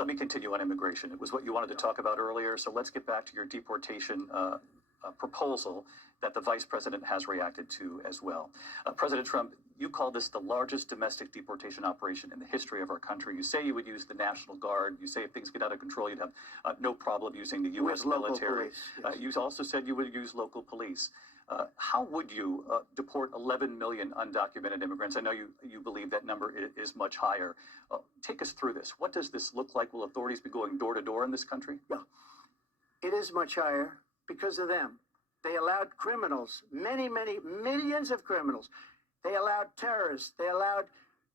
Let me continue on immigration. It was what you wanted to talk about earlier, so let's get back to your deportation proposal that the vice president has reacted to as well. President Trump, you call this the largest domestic deportation operation in the history of our country. You say you would use the National Guard. You say if things get out of control, you'd have no problem using the U.S. military. Police, yes. You also said you would use local police. How would you deport 11 million undocumented immigrants? I know you believe that number is much higher. Take us through this. What does this look like? Will authorities be going door to door in this country? Yeah. It is much higher because of them. They allowed criminals, many millions of criminals. They allowed terrorists. They allowed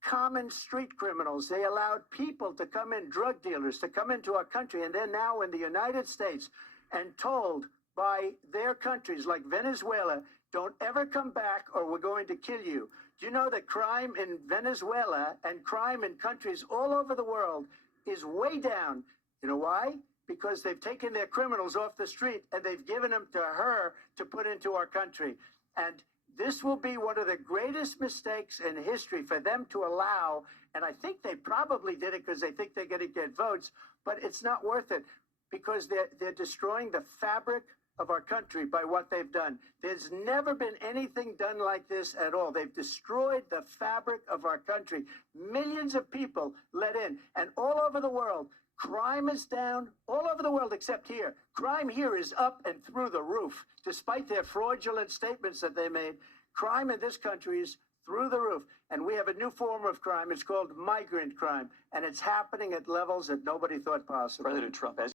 common street criminals. They allowed people to come in, drug dealers, to come into our country. And they're now in the United States and told by their countries like Venezuela, don't ever come back or we're going to kill you. Do you know that crime in Venezuela and crime in countries all over the world is way down? You know why? Because they've taken their criminals off the street and they've given them to her to put into our country. And this will be one of the greatest mistakes in history for them to allow. And I think they probably did it because they think they're going to get votes, but it's not worth it because they're destroying the fabric of our country by what they've done. There's never been anything done like this at all. They've destroyed the fabric of our country. Millions of people let in, and all over the world, crime is down all over the world except here. Crime here is up and through the roof. Despite their fraudulent statements that they made, crime in this country is through the roof. And we have a new form of crime. It's called migrant crime, and it's happening at levels that nobody thought possible. President Trump, as